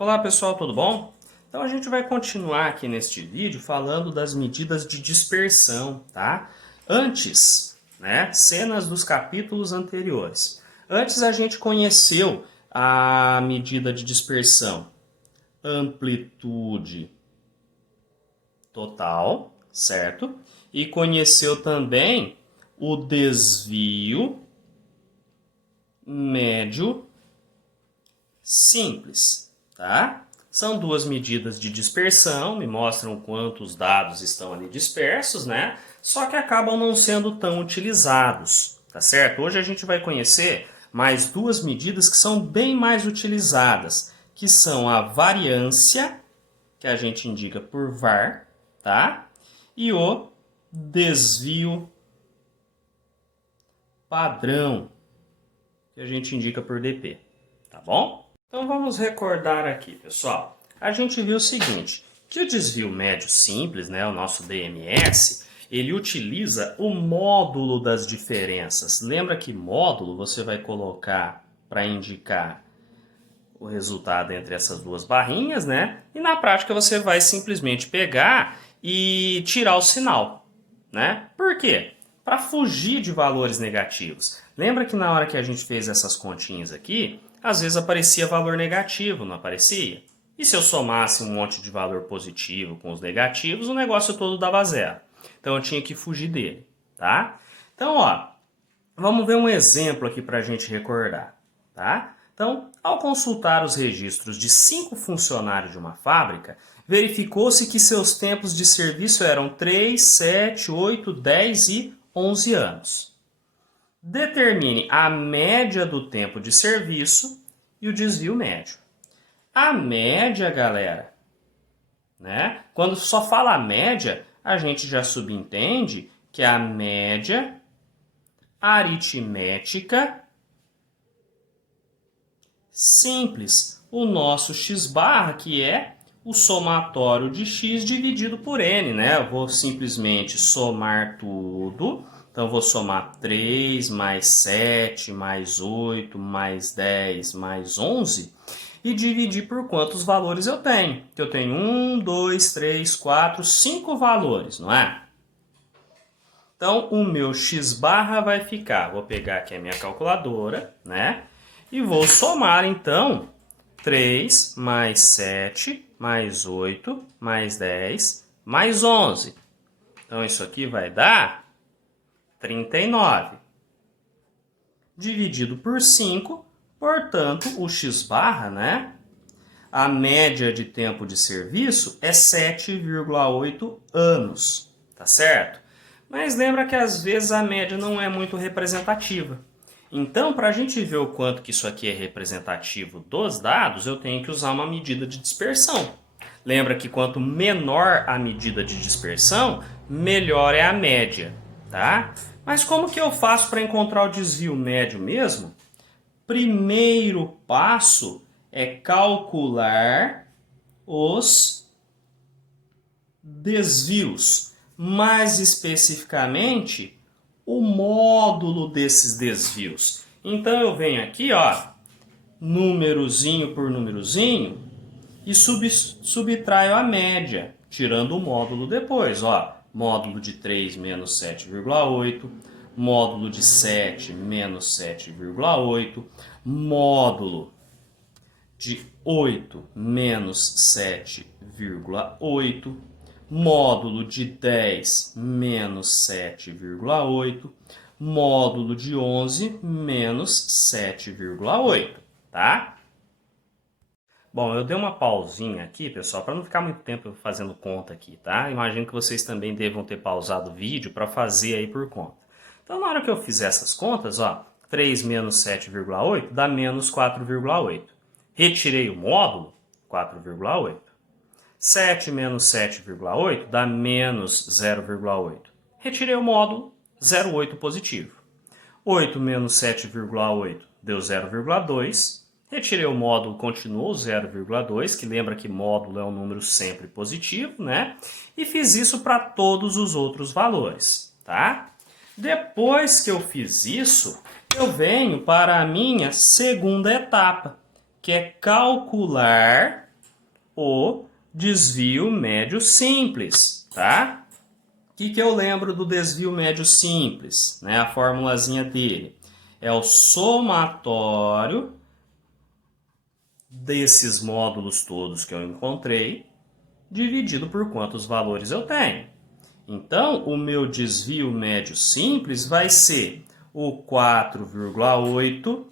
Olá pessoal, tudo bom? Então a gente vai continuar aqui neste vídeo falando das medidas de dispersão, tá? Antes, né, cenas dos capítulos anteriores. Antes a gente conheceu a medida de dispersão, amplitude total, certo? E conheceu também o desvio médio simples, tá? São duas medidas de dispersão, me mostram quantos dados estão ali dispersos, né? Só que acabam não sendo tão utilizados, tá certo? Hoje a gente vai conhecer mais duas medidas que são bem mais utilizadas, que são a variância, que a gente indica por var, tá? E o desvio padrão, que a gente indica por dp, tá bom? Então vamos recordar aqui, pessoal. A gente viu o seguinte, que o desvio médio simples, né, o nosso DMS, ele utiliza o módulo das diferenças. Lembra que módulo você vai colocar para indicar o resultado entre essas duas barrinhas, né? E na prática você vai simplesmente pegar e tirar o sinal, né? Por quê? Para fugir de valores negativos. Lembra que na hora que a gente fez essas continhas aqui, às vezes aparecia valor negativo, não aparecia? E se eu somasse um monte de valor positivo com os negativos, o negócio todo dava zero. Então eu tinha que fugir dele, tá? Então, ó, vamos ver um exemplo aqui para a gente recordar, tá? Então, ao consultar os registros de 5 funcionários de uma fábrica, verificou-se que seus tempos de serviço eram 3, 7, 8, 10 e 11 anos. Determine a média do tempo de serviço e o desvio médio. A média, galera, né? Quando só fala a média, a gente já subentende que é a média aritmética simples. O nosso x barra, que é o somatório de x dividido por n, né? Eu vou simplesmente somar tudo. Então, eu vou somar 3 mais 7 mais 8 mais 10 mais 11 e dividir por quantos valores eu tenho. Eu tenho 1, 2, 3, 4, 5 valores, não é? Então, o meu x barra vai ficar, vou pegar aqui a minha calculadora, né? E vou somar, então, 3 mais 7 mais 8 mais 10 mais 11. Então, isso aqui vai dar 39. Dividido por 5, portanto, o x barra, né? A média de tempo de serviço é 7,8 anos, tá certo? Mas lembra que às vezes a média não é muito representativa. Então, para a gente ver o quanto que isso aqui é representativo dos dados, eu tenho que usar uma medida de dispersão. Lembra que quanto menor a medida de dispersão, melhor é a média, tá? Mas como que eu faço para encontrar o desvio médio mesmo? Primeiro passo é calcular os desvios, mais especificamente o módulo desses desvios. Então eu venho aqui, ó, númerozinho por númerozinho e subtraio a média, tirando o módulo depois, ó. Módulo de 3 menos 7,8, módulo de 7 menos 7,8, módulo de 8 menos 7,8, módulo de 10 menos 7,8, módulo de 11 menos 7,8, tá? Bom, eu dei uma pausinha aqui, pessoal, para não ficar muito tempo fazendo conta aqui, tá? Imagino que vocês também devam ter pausado o vídeo para fazer aí por conta. Então, na hora que eu fizer essas contas, ó, 3 menos 7,8 dá menos 4,8. Retirei o módulo, 4,8. 7 menos 7,8 dá menos 0,8. Retirei o módulo, 0,8 positivo. 8 menos 7,8 deu 0,2. Retirei o módulo, continuou 0,2, que lembra que módulo é um número sempre positivo, né? E fiz isso para todos os outros valores, tá? Depois que eu fiz isso, eu venho para a minha segunda etapa, que é calcular o desvio médio simples, tá? O que eu lembro do desvio médio simples, né? A formulazinha dele é o somatório desses módulos todos que eu encontrei, dividido por quantos valores eu tenho. Então, o meu desvio médio simples vai ser o 4,8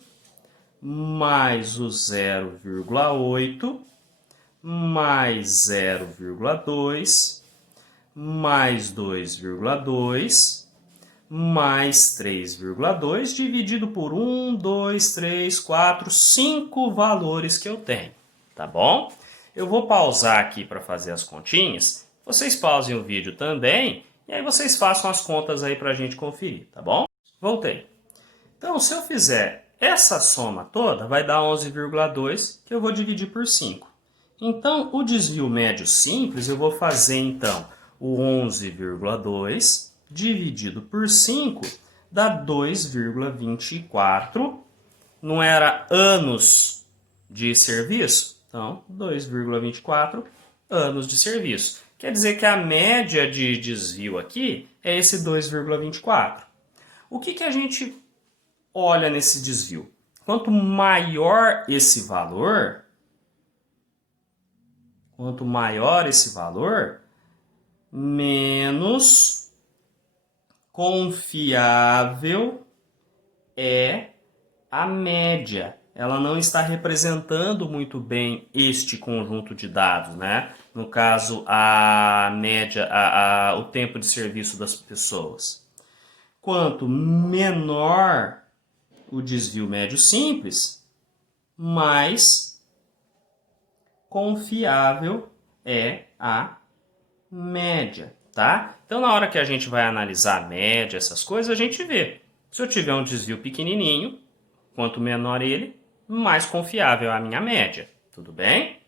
mais o 0,8 mais 0,2 mais 2,2 mais 3,2 dividido por 1, 2, 3, 4, 5 valores que eu tenho, tá bom? Eu vou pausar aqui para fazer as continhas, vocês pausem o vídeo também, e aí vocês façam as contas aí para a gente conferir, tá bom? Voltei. Então, se eu fizer essa soma toda, vai dar 11,2, que eu vou dividir por 5. Então, o desvio médio simples, eu vou fazer, então, o 11,2 dividido por 5 dá 2,24. Não era anos de serviço? Então, 2,24 anos de serviço. Quer dizer que a média de desvio aqui é esse 2,24. O que a gente olha nesse desvio? Quanto maior esse valor, menos confiável é a média. Ela não está representando muito bem este conjunto de dados, né? No caso, a média, o tempo de serviço das pessoas. Quanto menor o desvio médio simples, mais confiável é a média, tá? Então, na hora que a gente vai analisar a média, essas coisas, a gente vê. Se eu tiver um desvio pequenininho, quanto menor ele, mais confiável é a minha média, tudo bem?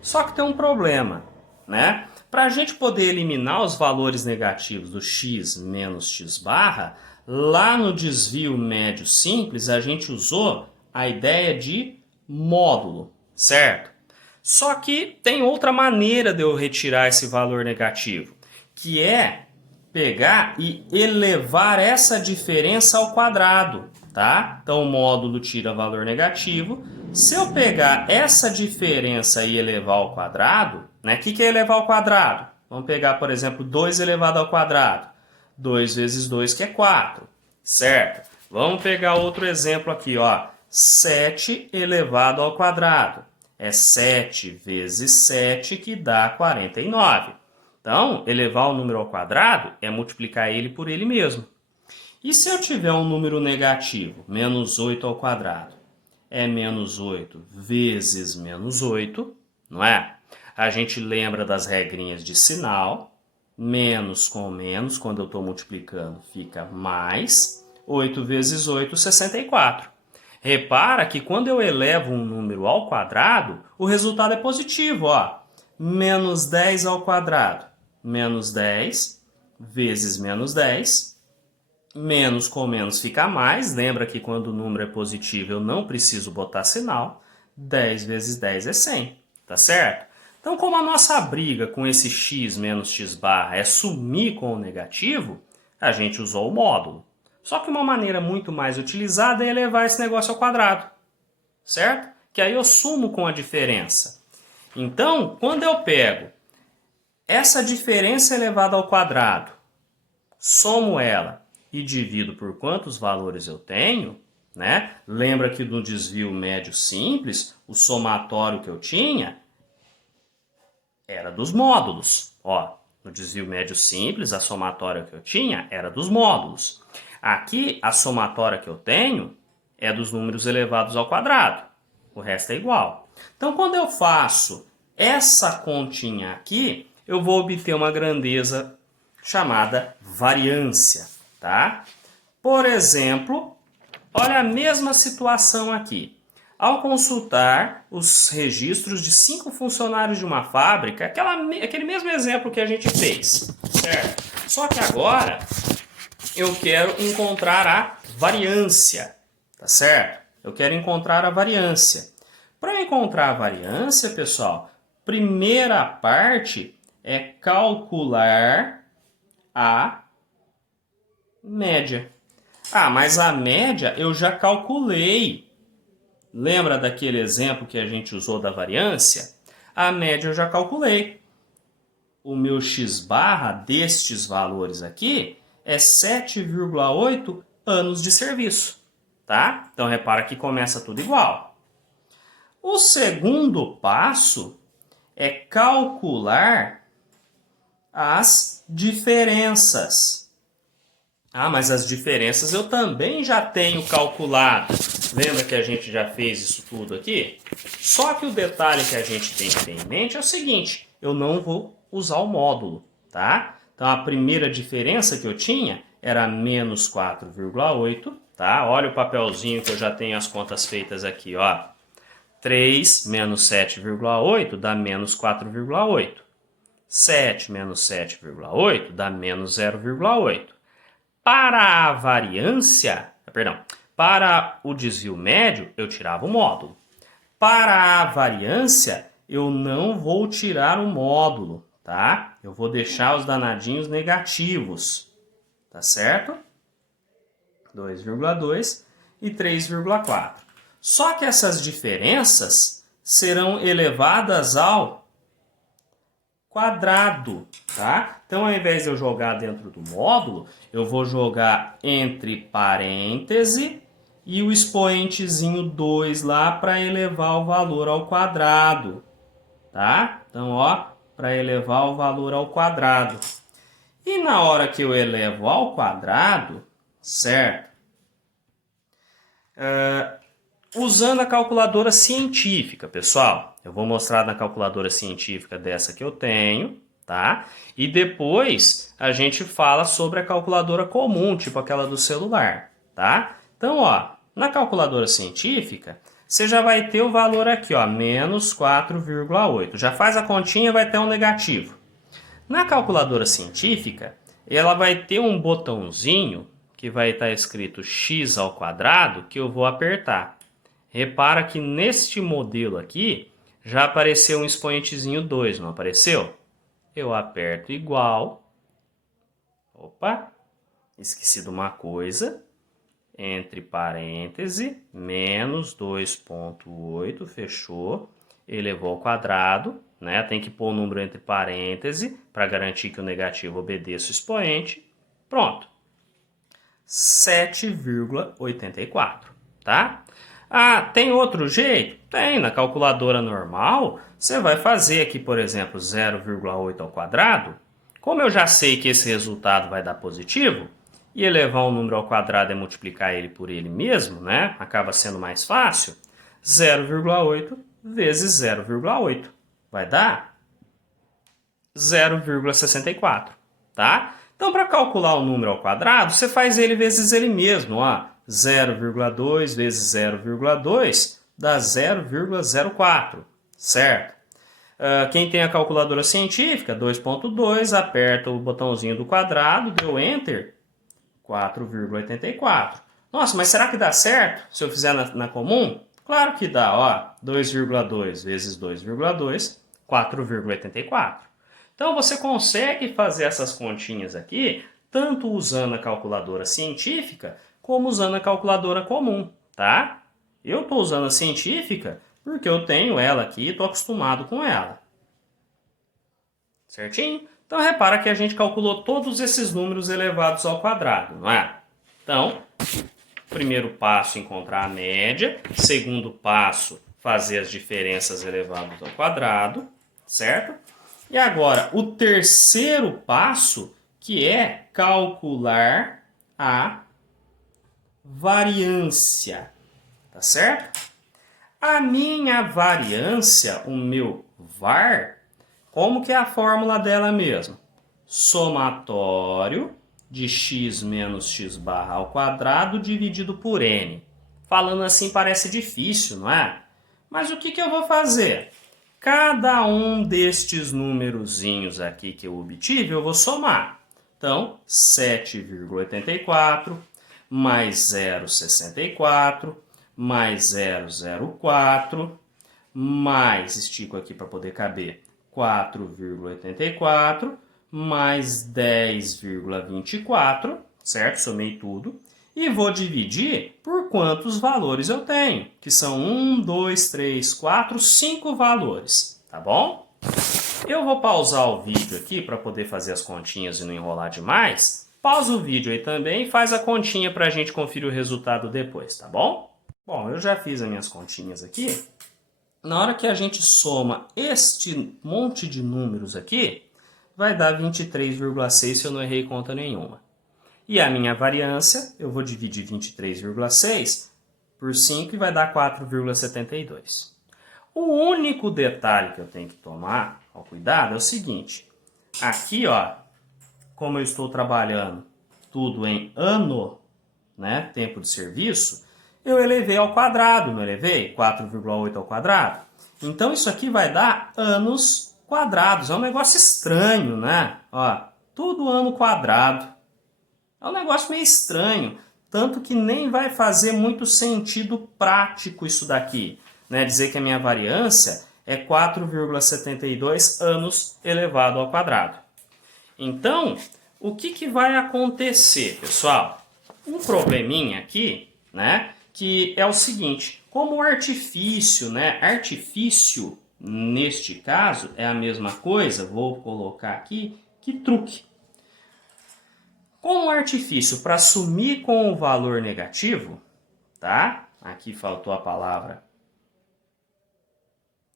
Só que tem um problema, né? Para a gente poder eliminar os valores negativos do x menos x barra, lá no desvio médio simples, a gente usou a ideia de módulo, certo? Só que tem outra maneira de eu retirar esse valor negativo, que é pegar e elevar essa diferença ao quadrado, tá? Então, o módulo tira valor negativo. Se eu pegar essa diferença e elevar ao quadrado, né? O que é elevar ao quadrado? Vamos pegar, por exemplo, 2 elevado ao quadrado. 2 vezes 2, que é 4, certo? Vamos pegar outro exemplo aqui, ó. 7 elevado ao quadrado. É 7 vezes 7, que dá 49. Então, elevar o número ao quadrado é multiplicar ele por ele mesmo. E se eu tiver um número negativo, menos 8 ao quadrado? É menos 8 vezes menos 8, não é? A gente lembra das regrinhas de sinal. Menos com menos, quando eu estou multiplicando, fica mais. 8 vezes 8, 64. Repara que quando eu elevo um número ao quadrado, o resultado é positivo, ó. Menos 10 ao quadrado. Menos 10 vezes menos 10. Menos com menos fica mais. Lembra que quando o número é positivo eu não preciso botar sinal. 10 vezes 10 é 100, tá certo? Então, como a nossa briga com esse x menos x barra é sumir com o negativo, a gente usou o módulo. Só que uma maneira muito mais utilizada é elevar esse negócio ao quadrado, certo? Que aí eu sumo com a diferença. Então, quando eu pego essa diferença elevada ao quadrado, somo ela e divido por quantos valores eu tenho, né? Lembra que no desvio médio simples, o somatório que eu tinha era dos módulos. Ó, no desvio médio simples, a somatória que eu tinha era dos módulos. Aqui, a somatória que eu tenho é dos números elevados ao quadrado. O resto é igual. Então, quando eu faço essa continha aqui, eu vou obter uma grandeza chamada variância, tá? Por exemplo, olha a mesma situação aqui. Ao consultar os registros de 5 funcionários de uma fábrica, aquele mesmo exemplo que a gente fez, certo? Só que agora eu quero encontrar a variância, tá certo? Eu quero encontrar a variância. Para encontrar a variância, pessoal, primeira parte é calcular a média. Ah, mas a média eu já calculei. Lembra daquele exemplo que a gente usou da variância? A média eu já calculei. O meu x-barra destes valores aqui é 7,8 anos de serviço, tá? Então, repara que começa tudo igual. O segundo passo é calcular as diferenças. Ah, mas as diferenças eu também já tenho calculado. Lembra que a gente já fez isso tudo aqui? Só que o detalhe que a gente tem que ter em mente é o seguinte: eu não vou usar o módulo, tá? Então a primeira diferença que eu tinha era menos 4,8, tá? Olha o papelzinho que eu já tenho as contas feitas aqui, ó. 3 menos 7,8 dá menos 4,8. 7 menos 7,8 dá menos 0,8. Para a variância, para o desvio médio, eu tirava o módulo. Para a variância, eu não vou tirar o módulo, tá? Eu vou deixar os danadinhos negativos, tá certo? 2,2 e 3,4. Só que essas diferenças serão elevadas ao quadrado, tá? Então, ao invés de eu jogar dentro do módulo, eu vou jogar entre parêntese e o expoentezinho 2 lá para elevar o valor ao quadrado, tá? Então, ó, para elevar o valor ao quadrado. E na hora que eu elevo ao quadrado, certo? Usando a calculadora científica, pessoal. Eu vou mostrar na calculadora científica dessa que eu tenho, tá? E depois a gente fala sobre a calculadora comum, tipo aquela do celular, tá? Então, ó, na calculadora científica, você já vai ter o valor aqui, ó, menos 4,8. Já faz a continha, vai ter um negativo. Na calculadora científica, ela vai ter um botãozinho que vai estar escrito x ao quadrado, que eu vou apertar. Repara que neste modelo aqui, já apareceu um expoentezinho 2, não apareceu? Eu aperto igual. Opa, esqueci de uma coisa. Entre parêntese, menos 2,8, fechou. Elevou ao quadrado, né? Tem que pôr o número entre parêntese para garantir que o negativo obedeça o expoente. Pronto. 7,84, tá? Ah, tem outro jeito? Tem, na calculadora normal, você vai fazer aqui, por exemplo, 0,8 ao quadrado. Como eu já sei que esse resultado vai dar positivo, e elevar um número ao quadrado é multiplicar ele por ele mesmo, né? Acaba sendo mais fácil. 0,8 vezes 0,8 vai dar 0,64, tá? Então, para calcular o número ao quadrado, você faz ele vezes ele mesmo, ó. 0,2 vezes 0,2 dá 0,04, certo? Quem tem a calculadora científica, 2,2, aperta o botãozinho do quadrado, deu Enter, 4,84. Nossa, mas será que dá certo se eu fizer na comum? Claro que dá, ó. 2,2 vezes 2,2, 4,84. Então, você consegue fazer essas continhas aqui, tanto usando a calculadora científica, como usando a calculadora comum, tá? Eu estou usando a científica porque eu tenho ela aqui e estou acostumado com ela. Certinho? Então, repara que a gente calculou todos esses números elevados ao quadrado, não é? Então, primeiro passo, encontrar a média. Segundo passo, fazer as diferenças elevadas ao quadrado, certo? E agora, o terceiro passo, que é calcular a variância, tá certo? A minha variância, o meu var, como que é a fórmula dela mesmo? Somatório de x menos x barra ao quadrado dividido por n. Falando assim parece difícil, não é? Mas o que eu vou fazer? Cada um destes numerozinhos aqui que eu obtive, eu vou somar. Então, 7,84 mais 0,64 mais 0,04 mais, estico aqui para poder caber, 4,84, mais 10,24, certo? Somei tudo. E vou dividir por quantos valores eu tenho, que são 1, 2, 3, 4, 5 valores, tá bom? Eu vou pausar o vídeo aqui para poder fazer as continhas e não enrolar demais. Pausa o vídeo aí também e faz a continha para a gente conferir o resultado depois, tá bom? Bom, eu já fiz as minhas continhas aqui. Na hora que a gente soma este monte de números aqui, vai dar 23,6 se eu não errei conta nenhuma. E a minha variância, eu vou dividir 23,6 por 5 e vai dar 4,72. O único detalhe que eu tenho que tomar cuidado é o seguinte. Aqui, ó, como eu estou trabalhando tudo em ano, né, tempo de serviço, eu elevei ao quadrado, não elevei? 4,8 ao quadrado. Então, isso aqui vai dar anos quadrados. É um negócio estranho, né? Ó, tudo ano quadrado. É um negócio meio estranho, tanto que nem vai fazer muito sentido prático isso daqui, né? Dizer que a minha variância é 4,72 anos elevado ao quadrado. Então, o que vai acontecer, pessoal? Um probleminha aqui, né? Que é o seguinte, como o artifício, né? Artifício, neste caso, é a mesma coisa, vou colocar aqui, que truque. Como artifício para sumir com o valor negativo, tá? Aqui faltou a palavra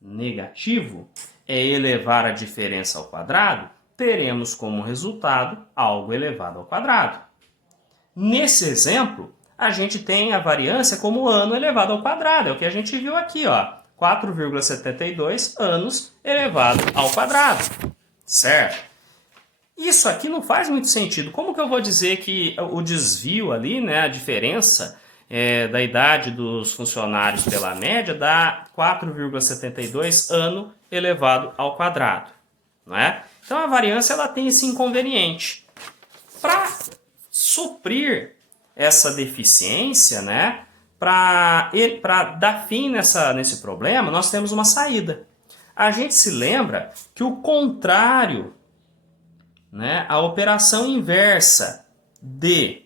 negativo, é elevar a diferença ao quadrado, teremos como resultado algo elevado ao quadrado. Nesse exemplo, a gente tem a variância como ano elevado ao quadrado, é o que a gente viu aqui, ó, 4,72 anos elevado ao quadrado, certo? Isso aqui não faz muito sentido. Como que eu vou dizer que o desvio ali, né, a diferença da idade dos funcionários pela média dá 4,72 ano elevado ao quadrado, não é? Então a variância ela tem esse inconveniente. Para suprir essa deficiência, né, para dar fim nesse problema, nós temos uma saída. A gente se lembra que o contrário, né, a operação inversa de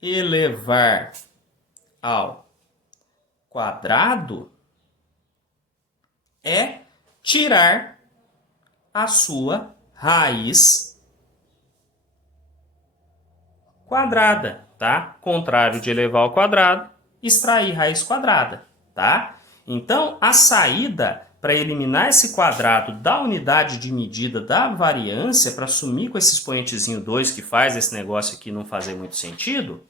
elevar ao quadrado é tirar a sua raiz quadrada, tá? Contrário de elevar ao quadrado, extrair raiz quadrada, tá? Então, a saída para eliminar esse quadrado da unidade de medida da variância, para sumir com esse expoentezinho 2 que faz esse negócio aqui não fazer muito sentido,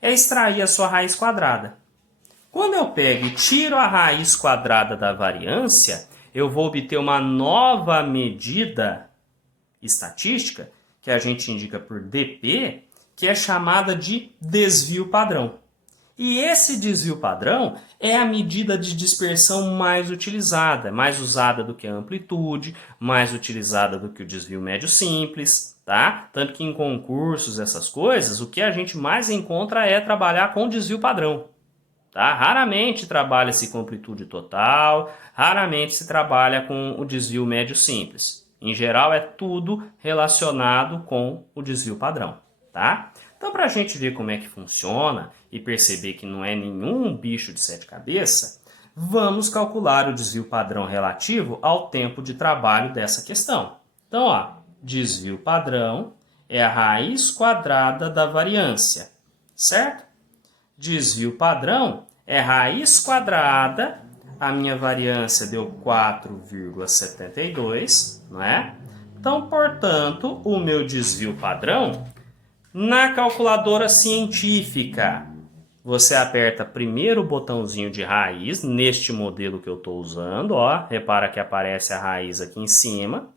é extrair a sua raiz quadrada. Quando eu pego e tiro a raiz quadrada da variância, eu vou obter uma nova medida estatística, que a gente indica por dp, que é chamada de desvio padrão. E esse desvio padrão é a medida de dispersão mais utilizada, mais usada do que a amplitude, mais utilizada do que o desvio médio simples, tá? Tanto que em concursos, essas coisas, o que a gente mais encontra é trabalhar com desvio padrão, tá? Raramente trabalha-se com amplitude total, raramente se trabalha com o desvio médio simples. Em geral, é tudo relacionado com o desvio padrão, tá? Então, para a gente ver como é que funciona e perceber que não é nenhum bicho de sete cabeças, vamos calcular o desvio padrão relativo ao tempo de trabalho dessa questão. Então, ó, desvio padrão é a raiz quadrada da variância, certo? Desvio padrão é raiz quadrada, a minha variância deu 4,72, não é? Então, portanto, o meu desvio padrão, na calculadora científica, você aperta primeiro o botãozinho de raiz, neste modelo que eu estou usando, ó, repara que aparece a raiz aqui em cima,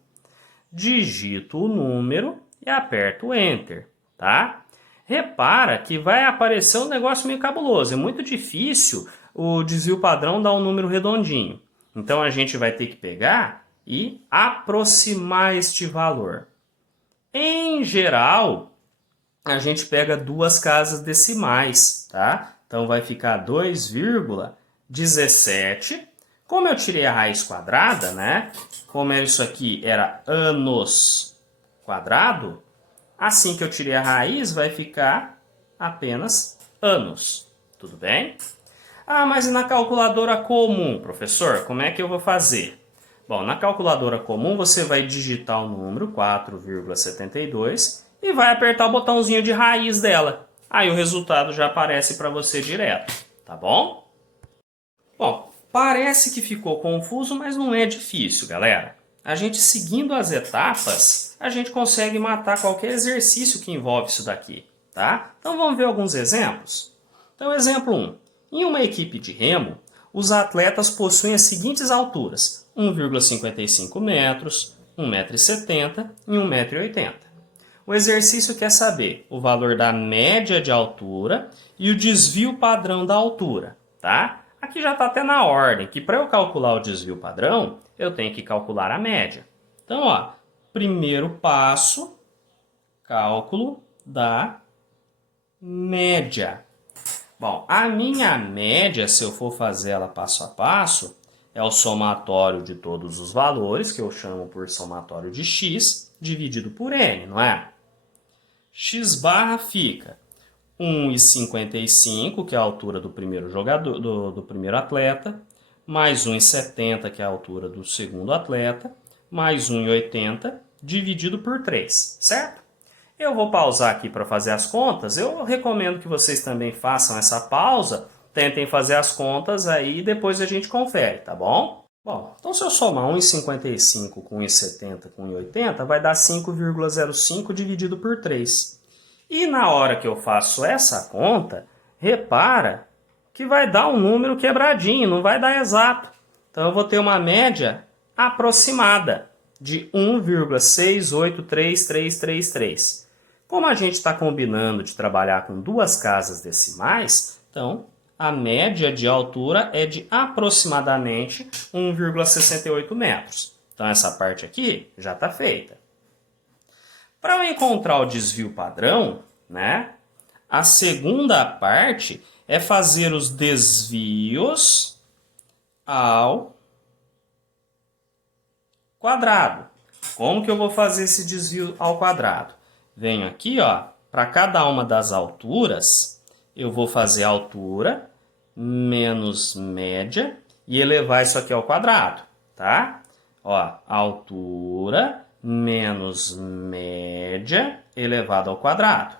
digito o número e aperto o Enter, tá? Repara que vai aparecer um negócio meio cabuloso, é muito difícil o desvio padrão dar um número redondinho. Então a gente vai ter que pegar e aproximar este valor. Em geral, a gente pega duas casas decimais, tá? Então vai ficar 2,0 17. Como eu tirei a raiz quadrada, né? Como isso aqui era anos quadrado, assim que eu tirei a raiz, vai ficar apenas anos. Tudo bem? Ah, mas e na calculadora comum, professor? Como é que eu vou fazer? Bom, na calculadora comum você vai digitar o número 4,72 e vai apertar o botãozinho de raiz dela. Aí o resultado já aparece para você direto, tá bom? Bom, parece que ficou confuso, mas não é difícil, galera. A gente seguindo as etapas, a gente consegue matar qualquer exercício que envolve isso daqui, tá? Então vamos ver alguns exemplos. Então, exemplo 1. Em uma equipe de remo, os atletas possuem as seguintes alturas: 1,55 metros, 1,70 m e 1,80 m. O exercício quer saber o valor da média de altura e o desvio padrão da altura, tá? Aqui já está até na ordem, que para eu calcular o desvio padrão, eu tenho que calcular a média. Então, ó, primeiro passo, cálculo da média. Bom, a minha média, se eu for fazer ela passo a passo, é o somatório de todos os valores, que eu chamo por somatório de x, dividido por n, não é? X barra fica 1,55, que é a altura do primeiro jogador, do primeiro atleta, mais 1,70, que é a altura do segundo atleta, mais 1,80, dividido por 3, certo? Eu vou pausar aqui para fazer as contas. Eu recomendo que vocês também façam essa pausa, tentem fazer as contas aí e depois a gente confere, tá bom? Bom, então se eu somar 1,55 com 1,70 com 1,80, vai dar 5,05 dividido por 3. E na hora que eu faço essa conta, repara que vai dar um número quebradinho, não vai dar exato. Então eu vou ter uma média aproximada de 1,683333. Como a gente está combinando de trabalhar com duas casas decimais, então a média de altura é de aproximadamente 1,68 metros. Então essa parte aqui já está feita. Para eu encontrar o desvio padrão, né, a segunda parte é fazer os desvios ao quadrado. Como que eu vou fazer esse desvio ao quadrado? Venho aqui, ó, para cada uma das alturas, eu vou fazer altura menos média e elevar isso aqui ao quadrado, tá? Ó, altura menos média elevado ao quadrado.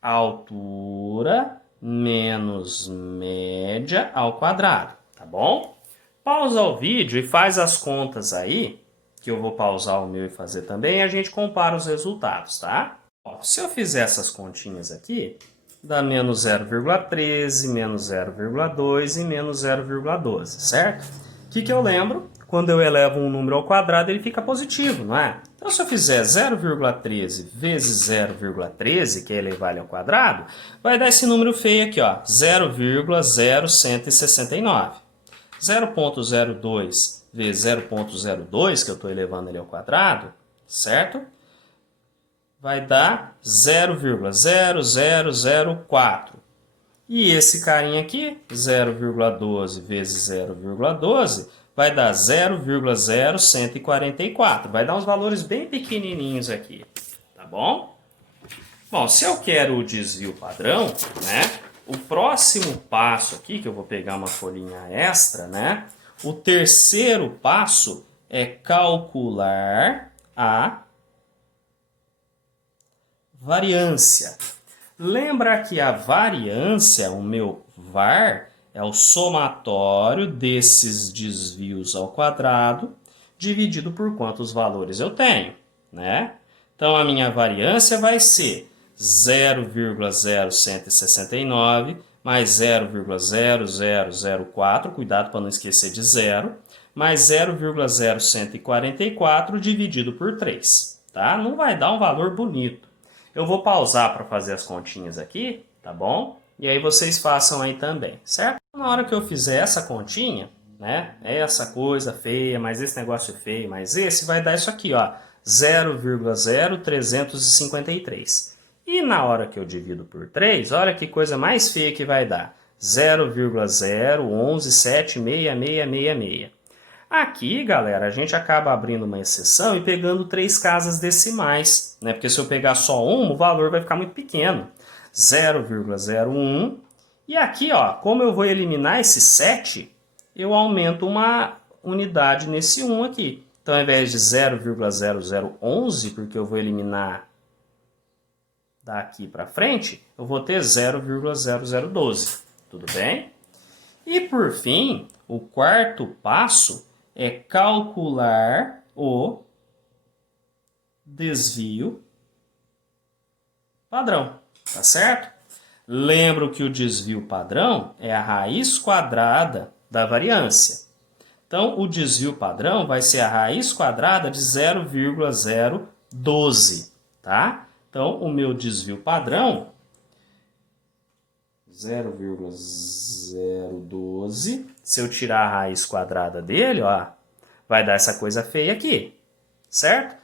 Altura menos média ao quadrado, tá bom? Pausa o vídeo e faz as contas aí, que eu vou pausar o meu e fazer também, e a gente compara os resultados, tá? Ó, se eu fizer essas continhas aqui, dá menos 0,13, menos 0,2 e menos 0,12, certo? O que eu lembro? Quando eu elevo um número ao quadrado, ele fica positivo, não é? Então, se eu fizer 0,13 vezes 0,13, que é elevar ele ao quadrado, vai dar esse número feio aqui, ó, 0,0169. 0,02 vezes 0,02, que eu estou elevando ele ao quadrado, certo? Vai dar 0,0004. E esse carinha aqui, 0,12 vezes 0,12, vai dar 0,0144. Vai dar uns valores bem pequenininhos aqui, tá bom? Bom, se eu quero o desvio padrão, né? O próximo passo aqui, que eu vou pegar uma folhinha extra, né? O terceiro passo é calcular a variância. Lembra que a variância, o meu var, é o somatório desses desvios ao quadrado dividido por quantos valores eu tenho, né? Então, a minha variância vai ser 0,0169 mais 0,0004, cuidado para não esquecer de zero, mais 0,0144 dividido por 3, tá? Não vai dar um valor bonito. Eu vou pausar para fazer as continhas aqui, tá bom? E aí vocês façam aí também, certo? Na hora que eu fizer essa continha, né? Essa coisa feia, mas esse negócio feio, mas esse vai dar isso aqui, ó, 0,0353. E na hora que eu divido por 3, olha que coisa mais feia que vai dar. 0,011766666. Aqui, galera, a gente acaba abrindo uma exceção e pegando 3 casas decimais, né? Porque se eu pegar só uma, o valor vai ficar muito pequeno. 0,01. E aqui, ó, como eu vou eliminar esse 7, eu aumento uma unidade nesse 1 aqui. Então, ao invés de 0,0011, porque eu vou eliminar daqui para frente, eu vou ter 0,0012. Tudo bem? E, por fim, o quarto passo é calcular o desvio padrão. Tá certo? Lembro que o desvio padrão é a raiz quadrada da variância. Então, o desvio padrão vai ser a raiz quadrada de 0,012, tá? Então, o meu desvio padrão, 0,012, se eu tirar a raiz quadrada dele, ó, vai dar essa coisa feia aqui, certo?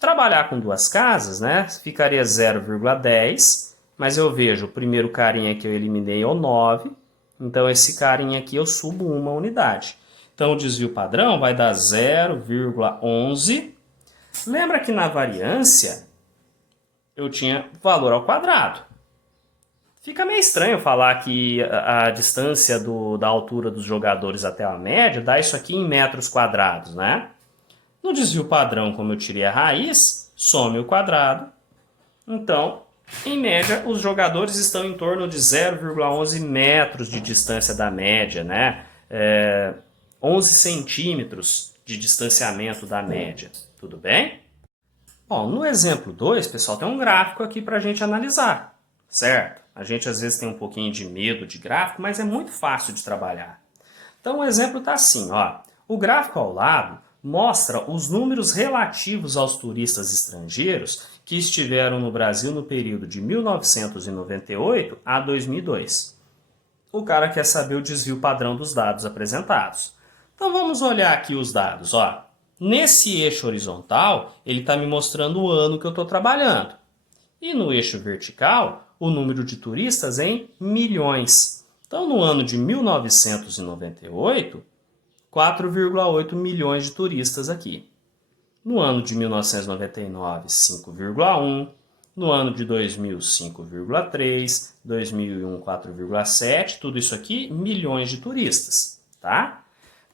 Trabalhar com duas casas, né? Ficaria 0,10, mas eu vejo o primeiro carinha que eu eliminei é o 9, então esse carinha aqui eu subo uma unidade. Então, o desvio padrão vai dar 0,11. Lembra que na variância eu tinha valor ao quadrado. Fica meio estranho falar que a distância da altura dos jogadores até a média dá isso aqui em metros quadrados, né? No desvio padrão, como eu tirei a raiz, some o quadrado. Então, em média, os jogadores estão em torno de 0,11 metros de distância da média, né? 11 centímetros de distanciamento da média. Tudo bem? Bom, no exemplo 2, pessoal, tem um gráfico aqui para a gente analisar, certo? A gente às vezes tem um pouquinho de medo de gráfico, mas é muito fácil de trabalhar. Então o exemplo está assim, ó. O gráfico ao lado mostra os números relativos aos turistas estrangeiros que estiveram no Brasil no período de 1998 a 2002. O cara quer saber o desvio padrão dos dados apresentados. Então vamos olhar aqui os dados, ó. Nesse eixo horizontal, ele está me mostrando o ano que eu estou trabalhando. E no eixo vertical, o número de turistas em milhões. Então, no ano de 1998, 4,8 milhões de turistas aqui. No ano de 1999, 5,1. No ano de 2000, 5,3. 2001, 4,7. Tudo isso aqui, milhões de turistas, tá?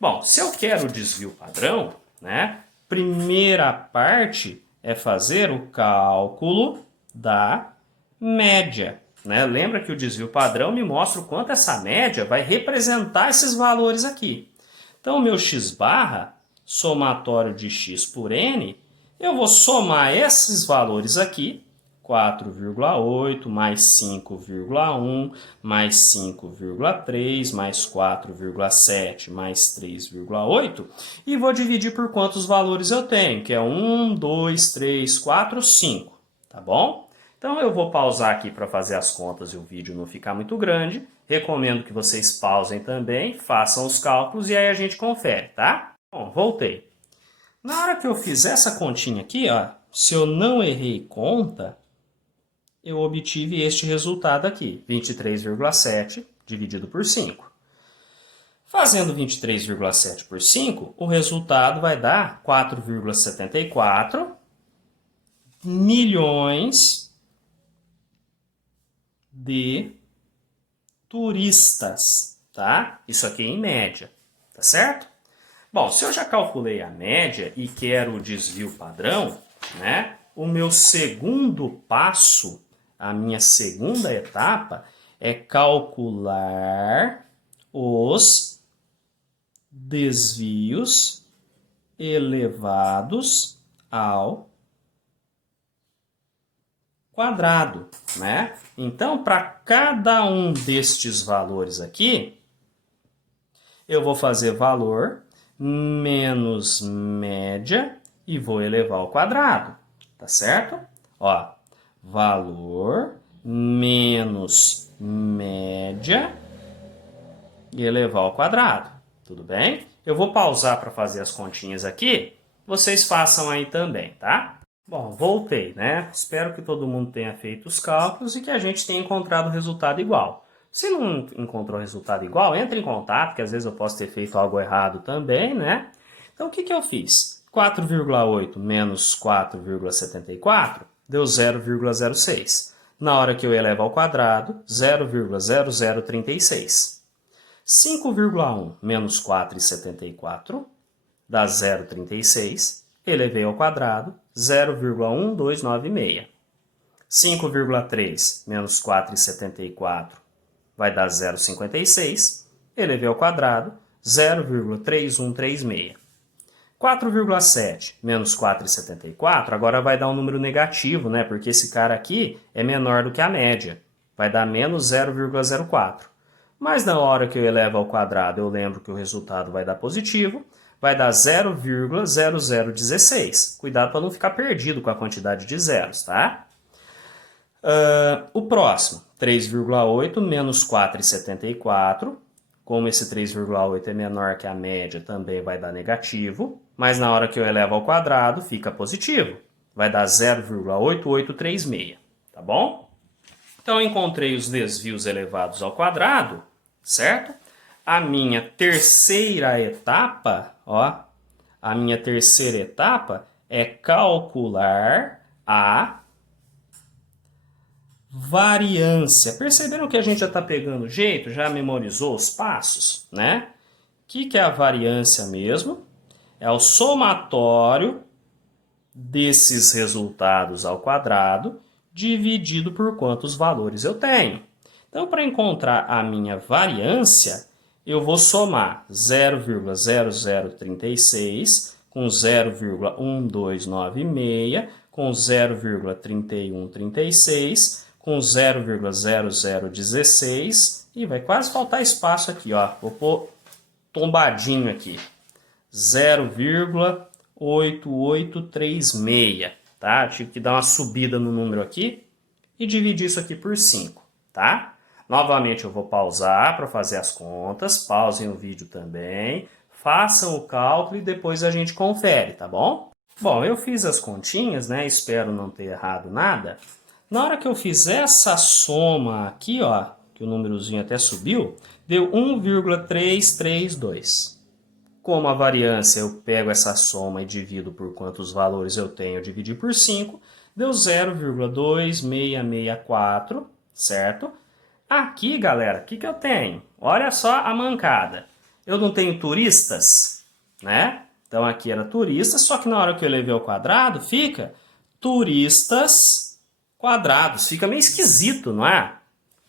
Bom, se eu quero o desvio padrão, né? Primeira parte é fazer o cálculo da média, né? Lembra que o desvio padrão me mostra o quanto essa média vai representar esses valores aqui. Então, o meu x barra, somatório de x por n, eu vou somar esses valores aqui, 4,8 mais 5,1 mais 5,3 mais 4,7 mais 3,8 e vou dividir por quantos valores eu tenho, que é 1, 2, 3, 4, 5, tá bom? Então eu vou pausar aqui para fazer as contas e o vídeo não ficar muito grande. Recomendo que vocês pausem também, façam os cálculos e aí a gente confere, tá? Bom, voltei. Na hora que eu fizer essa continha aqui, ó, se eu não errei conta, eu obtive este resultado aqui, 23,7 dividido por 5. Fazendo 23,7 por 5, o resultado vai dar 4,74 milhões de turistas, tá? Isso aqui em média, tá certo? Bom, se eu já calculei a média e quero o desvio padrão, né? O meu segundo passo, a minha segunda etapa, é calcular os desvios elevados ao quadrado, né? Então, para cada um destes valores aqui, eu vou fazer valor menos média e vou elevar ao quadrado, tá certo? Ó, valor menos média e elevar ao quadrado, tudo bem? Eu vou pausar para fazer as continhas aqui, vocês façam aí também, tá? Bom, voltei, né? Espero que todo mundo tenha feito os cálculos e que a gente tenha encontrado o resultado igual. Se não encontrou resultado igual, entre em contato, que às vezes eu posso ter feito algo errado também, né? Então, o que que eu fiz? 4,8 menos 4,74 deu 0,06. Na hora que eu elevo ao quadrado, 0,0036. 5,1 menos 4,74 dá 0,36. Elevei ao quadrado, 0,1296. 5,3 menos 4,74 vai dar 0,56. Elevei ao quadrado, 0,3136. 4,7 menos 4,74 agora vai dar um número negativo, né? Porque esse cara aqui é menor do que a média. Vai dar menos 0,04. Mas na hora que eu elevo ao quadrado, eu lembro que o resultado vai dar positivo. Vai dar 0,0016. Cuidado para não ficar perdido com a quantidade de zeros, tá? O próximo, 3,8 menos 4,74. Como esse 3,8 é menor que a média, também vai dar negativo. Mas na hora que eu elevo ao quadrado, fica positivo. Vai dar 0,8836, tá bom? Então, eu encontrei os desvios elevados ao quadrado, certo? A minha terceira etapa, é calcular a variância. Perceberam que a gente já está pegando o jeito? Já memorizou os passos, né? O que é a variância mesmo? É o somatório desses resultados ao quadrado dividido por quantos valores eu tenho. Então, para encontrar a minha variância, eu vou somar 0,0036 com 0,1296 com 0,3136 com 0,0016 e vai quase faltar espaço aqui, ó. Vou pôr tombadinho aqui. 0,8836, tá? Tive que dar uma subida no número aqui e dividir isso aqui por 5, tá? Novamente eu vou pausar para fazer as contas, pausem o vídeo também, façam o cálculo e depois a gente confere, tá bom? Bom, eu fiz as continhas, né? Espero não ter errado nada. Na hora que eu fizer essa soma aqui, ó, que o númerozinho até subiu, deu 1,332. Como a variância eu pego essa soma e divido por quantos valores eu tenho, dividir por 5, deu 0,2664, certo? Aqui, galera, o que eu tenho? Olha só a mancada. Eu não tenho turistas, né? Então aqui era turistas, só que na hora que eu elevei ao quadrado, fica turistas quadrados. Fica meio esquisito, não é?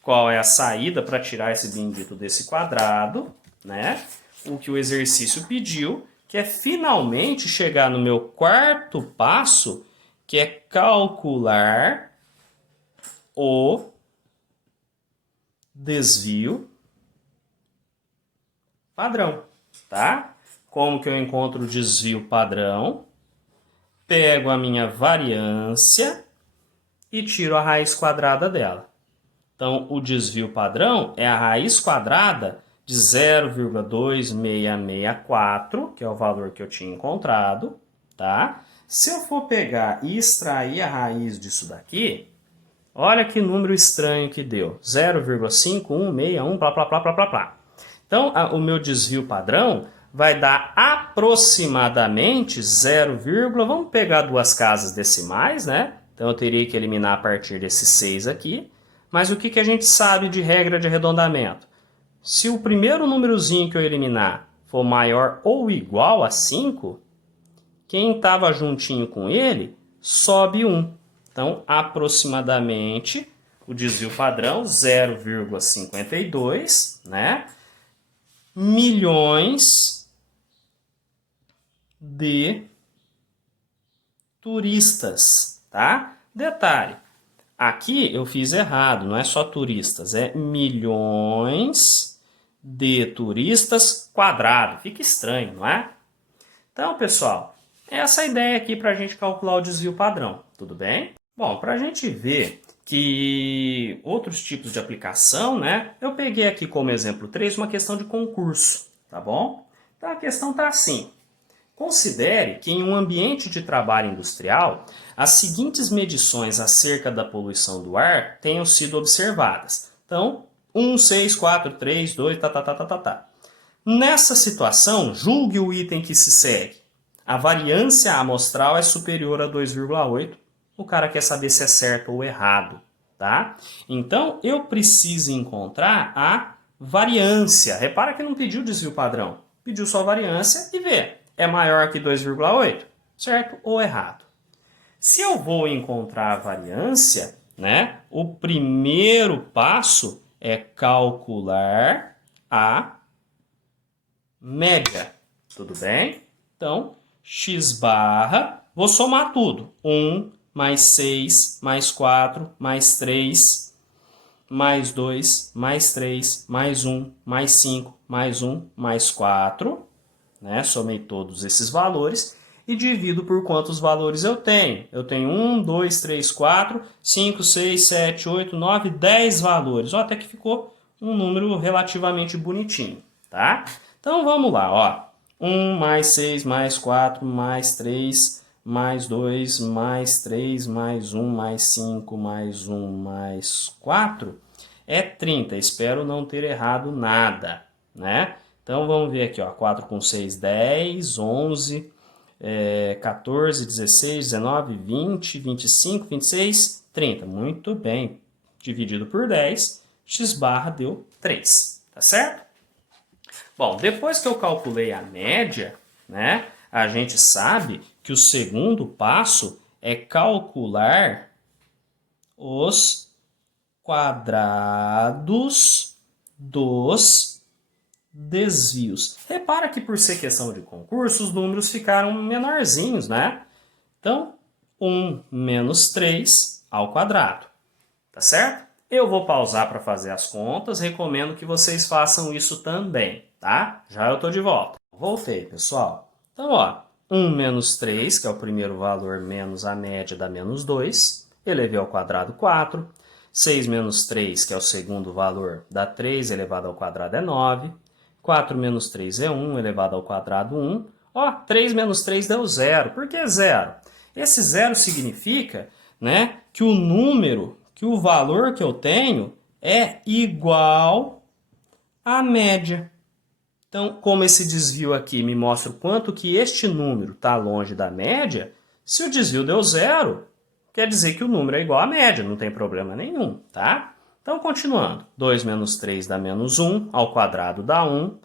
Qual é a saída para tirar esse bendito desse quadrado, né? O que o exercício pediu, que é finalmente chegar no meu quarto passo, que é calcular o desvio padrão, tá? Como que eu encontro o desvio padrão? Pego a minha variância e tiro a raiz quadrada dela. Então, o desvio padrão é a raiz quadrada de 0,2664, que é o valor que eu tinha encontrado, tá? Se eu for pegar e extrair a raiz disso daqui, olha que número estranho que deu. 0,5161, blá, blá, blá, blá, blá, blá. Então, o meu desvio padrão vai dar aproximadamente 0, vamos pegar duas casas decimais, né? Então, eu teria que eliminar a partir desse 6 aqui. Mas o que a gente sabe de regra de arredondamento? Se o primeiro númerozinho que eu eliminar for maior ou igual a 5, quem estava juntinho com ele sobe 1. Então, aproximadamente, o desvio padrão, 0,52, né? Milhões de turistas, tá? Detalhe, aqui eu fiz errado, não é só turistas, é milhões de turistas quadrado. Fica estranho, não é? Então, pessoal, essa é a ideia aqui para a gente calcular o desvio padrão, tudo bem? Bom, para a gente ver que outros tipos de aplicação, né? Eu peguei aqui como exemplo 3 uma questão de concurso, tá bom? Então a questão está assim. Considere que em um ambiente de trabalho industrial, as seguintes medições acerca da poluição do ar tenham sido observadas. Então, 1, 6, 4, 3, 2, tá. Nessa situação, julgue o item que se segue. A variância amostral é superior a 2,8. O cara quer saber se é certo ou errado, tá? Então, eu preciso encontrar a variância. Repara que não pediu desvio padrão. Pediu só a variância e ver. É maior que 2,8? Certo ou errado? Se eu vou encontrar a variância, né, o primeiro passo é calcular a média. Tudo bem? Então, x barra, vou somar tudo. 1 mais 6, mais 4, mais 3, mais 2, mais 3, mais 1, mais 5, mais 1, mais 4. Né? Somei todos esses valores e divido por quantos valores eu tenho. Eu tenho 1, 2, 3, 4, 5, 6, 7, 8, 9, 10 valores. Ó, até que ficou um número relativamente bonitinho, tá? Então vamos lá, ó. 1 mais 6 mais 4 mais 3 mais 2 mais 3 mais 1 mais 5 mais 1 mais 4 é 30. Espero não ter errado nada, né? Então vamos ver aqui, ó. 4 com 6, 10, 11, 14, 16, 19, 20, 25, 26, 30. Muito bem. Dividido por 10, x barra deu 3, tá certo? Bom, depois que eu calculei a média, né, a gente sabe que o segundo passo é calcular os quadrados dos desvios. Repara que por ser questão de concurso, os números ficaram menorzinhos, né? Então, 1 menos 3 ao quadrado, tá certo? Eu vou pausar para fazer as contas, recomendo que vocês façam isso também, tá? Já eu estou de volta. Voltei, pessoal. Então, ó, 1 menos 3, que é o primeiro valor, menos a média dá menos 2, elevei ao quadrado 4. 6 menos 3, que é o segundo valor, dá 3 elevado ao quadrado é 9. 4 menos 3 é 1, elevado ao quadrado 1. Ó, 3 menos 3 deu 0. Por que 0? Esse 0 significa, né, que o número, que o valor que eu tenho é igual à média. Então, como esse desvio aqui me mostra o quanto que este número está longe da média, se o desvio deu 0, quer dizer que o número é igual à média, não tem problema nenhum, tá? Então, continuando. 2 menos 3 dá menos 1, ao quadrado dá 1.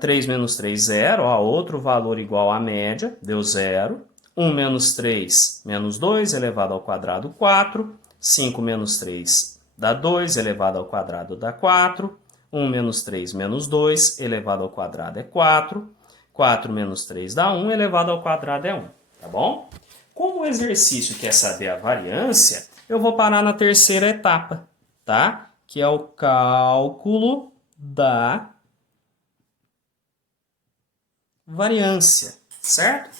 3 menos 3, 0, ó, outro valor igual à média, deu 0. 1 menos 3, menos 2, elevado ao quadrado, 4. 5 menos 3 dá 2, elevado ao quadrado dá 4. 1 menos 3, menos 2, elevado ao quadrado é 4. 4 menos 3 dá 1, elevado ao quadrado é 1, tá bom? Como o exercício quer saber a variância, eu vou parar na terceira etapa, tá? Que é o cálculo da variância, certo?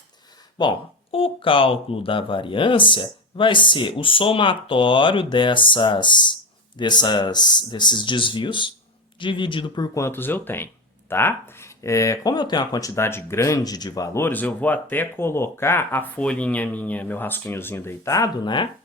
Bom, o cálculo da variância vai ser o somatório desses desvios dividido por quantos eu tenho, tá? Como eu tenho uma quantidade grande de valores, eu vou até colocar a folhinha minha, meu rascunhozinho deitado, né?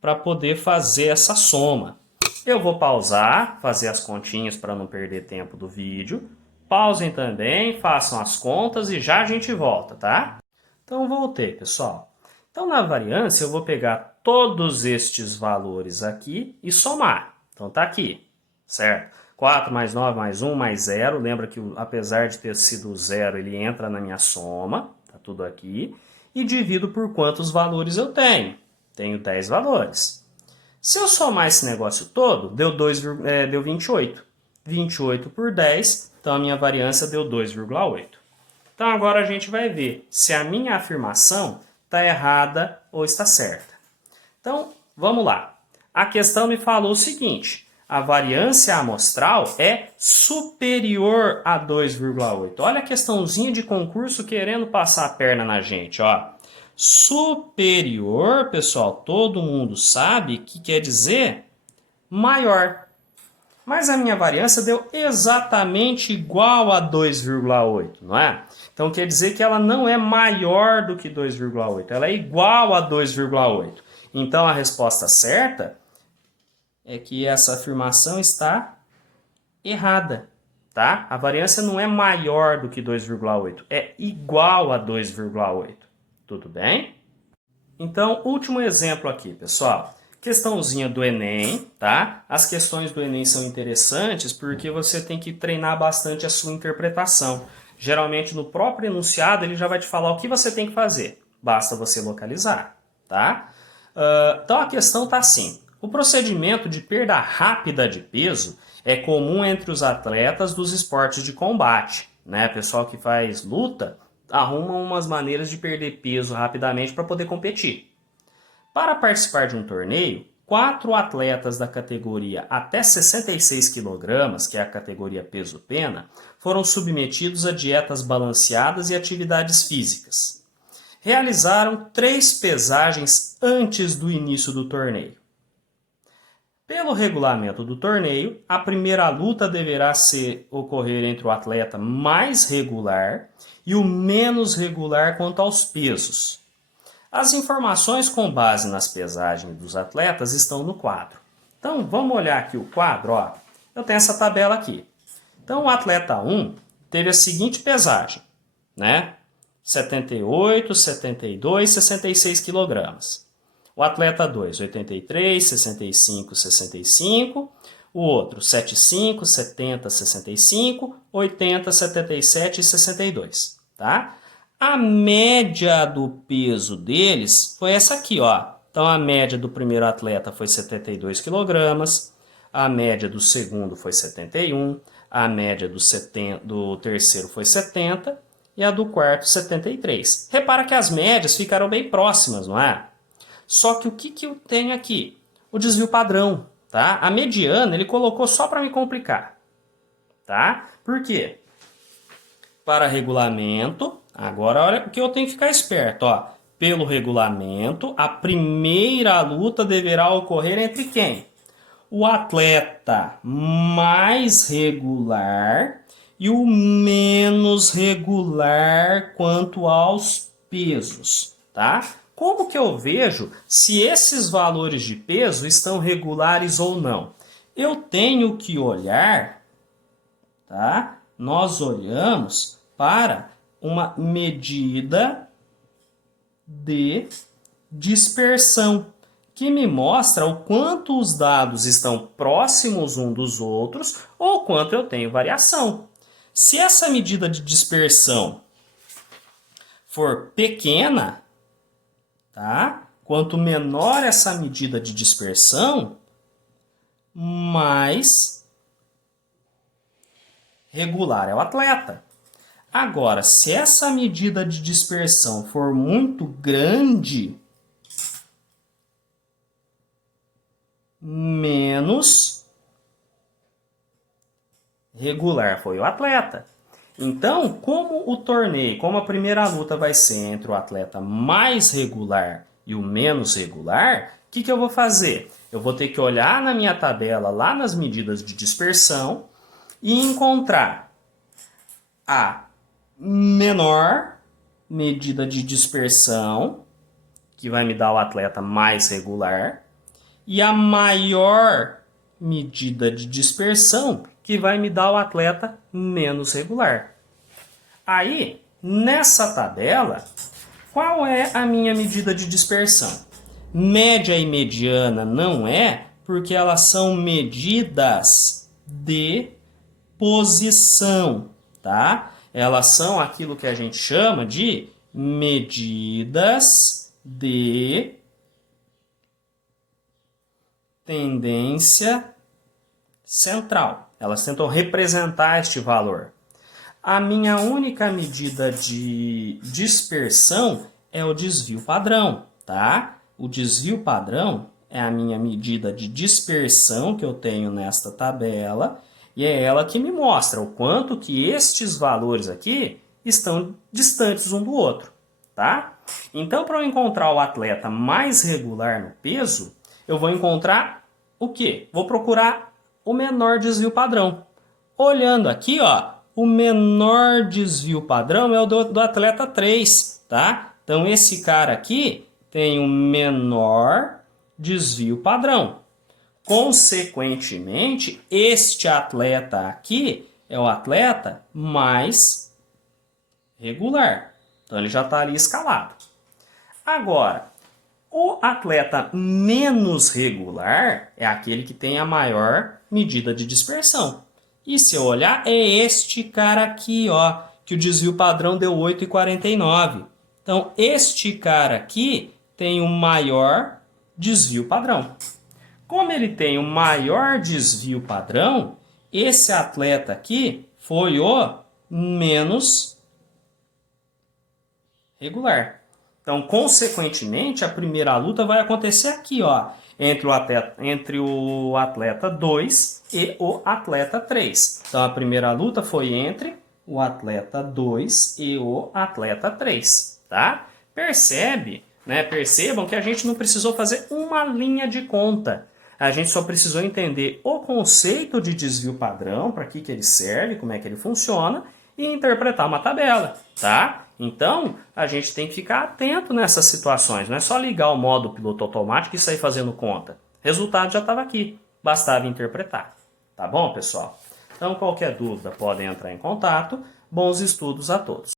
Para poder fazer essa soma. Eu vou pausar, fazer as continhas para não perder tempo do vídeo. Pausem também, façam as contas e já a gente volta, tá? Então, voltei, pessoal. Então, na variância, eu vou pegar todos estes valores aqui e somar. Então, tá aqui, certo? 4 mais 9 mais 1 mais 0. Lembra que, apesar de ter sido 0, ele entra na minha soma. Tá tudo aqui. E divido por quantos valores eu tenho. Tenho 10 valores. Se eu somar esse negócio todo, deu 28. 28 por 10, então a minha variância deu 2,8. Então agora a gente vai ver se a minha afirmação está errada ou está certa. Então, vamos lá. A questão me falou o seguinte: a variância amostral é superior a 2,8. Olha a questãozinha de concurso querendo passar a perna na gente, ó. Superior, pessoal, todo mundo sabe que quer dizer maior. Mas a minha variância deu exatamente igual a 2,8, não é? Então quer dizer que ela não é maior do que 2,8, ela é igual a 2,8. Então a resposta certa é que essa afirmação está errada, tá? A variância não é maior do que 2,8, é igual a 2,8. Tudo bem? Então, último exemplo aqui, pessoal. Questãozinha do Enem, tá? As questões do Enem são interessantes porque você tem que treinar bastante a sua interpretação. Geralmente, no próprio enunciado, ele já vai te falar o que você tem que fazer. Basta você localizar, tá? Então, a questão está assim. O procedimento de perda rápida de peso é comum entre os atletas dos esportes de combate, né? Pessoal que faz luta arruma umas maneiras de perder peso rapidamente para poder competir. Para participar de um torneio, 4 atletas da categoria até 66 kg, que é a categoria peso-pena, foram submetidos a dietas balanceadas e atividades físicas. Realizaram 3 pesagens antes do início do torneio. Pelo regulamento do torneio, a primeira luta deverá ocorrer entre o atleta mais regular e o menos regular quanto aos pesos. As informações com base nas pesagens dos atletas estão no quadro. Então, vamos olhar aqui o quadro. Ó. Eu tenho essa tabela aqui. Então, o atleta 1 teve a seguinte pesagem, né? 78, 72, 66 quilogramas. O atleta 2, 83, 65, 65. O outro, 75, 70, 65, 80, 77 e 62. Tá? A média do peso deles foi essa aqui, ó. Então, a média do primeiro atleta foi 72 quilogramas. A média do segundo foi 71. A média do terceiro foi 70. E a do quarto, 73. Repara que as médias ficaram bem próximas, não é? Só que o que eu tenho aqui? O desvio padrão, tá? A mediana ele colocou só para me complicar, tá? Por quê? Para regulamento, agora olha o que eu tenho que ficar esperto, ó. Pelo regulamento, a primeira luta deverá ocorrer entre quem? O atleta mais regular e o menos regular quanto aos pesos, tá? Como que eu vejo se esses valores de peso estão regulares ou não? Eu tenho que olhar, tá? Nós olhamos para uma medida de dispersão, que me mostra o quanto os dados estão próximos uns dos outros ou quanto eu tenho variação. Se essa medida de dispersão for pequena, tá? Quanto menor essa medida de dispersão, mais regular é o atleta. Agora, se essa medida de dispersão for muito grande, menos regular foi o atleta. Então, como o torneio, como a primeira luta vai ser entre o atleta mais regular e o menos regular, o que eu vou fazer? Eu vou ter que olhar na minha tabela, lá nas medidas de dispersão, e encontrar a menor medida de dispersão, que vai me dar o atleta mais regular, e a maior medida de dispersão, que vai me dar o atleta menos regular. Aí, nessa tabela, qual é a minha medida de dispersão? Média e mediana não é, porque elas são medidas de posição, tá? Elas são aquilo que a gente chama de medidas de tendência central. Elas tentam representar este valor. A minha única medida de dispersão é o desvio padrão, tá? O desvio padrão é a minha medida de dispersão que eu tenho nesta tabela e é ela que me mostra o quanto que estes valores aqui estão distantes um do outro, tá? Então, para eu encontrar o atleta mais regular no peso, eu vou encontrar o quê? Vou procurar o menor desvio padrão. Olhando aqui, ó, o menor desvio padrão é o do atleta 3, tá? Então, esse cara aqui tem o menor desvio padrão. Consequentemente, este atleta aqui é o atleta mais regular. Então, ele já está ali escalado. Agora, o atleta menos regular é aquele que tem a maior medida de dispersão. E se eu olhar, é este cara aqui, ó, que o desvio padrão deu 8,49. Então, este cara aqui tem o maior desvio padrão. Como ele tem o maior desvio padrão, esse atleta aqui foi o menos regular. Então, consequentemente, a primeira luta vai acontecer aqui, ó, entre o atleta 2 e o atleta 3. Então, a primeira luta foi entre o atleta 2 e o atleta 3, tá? Percebam que a gente não precisou fazer uma linha de conta. A gente só precisou entender o conceito de desvio padrão, para que ele serve, como é que ele funciona, e interpretar uma tabela, tá? Então, a gente tem que ficar atento nessas situações. Não é só ligar o modo piloto automático e sair fazendo conta. O resultado já estava aqui, bastava interpretar. Tá bom, pessoal? Então, qualquer dúvida, podem entrar em contato. Bons estudos a todos.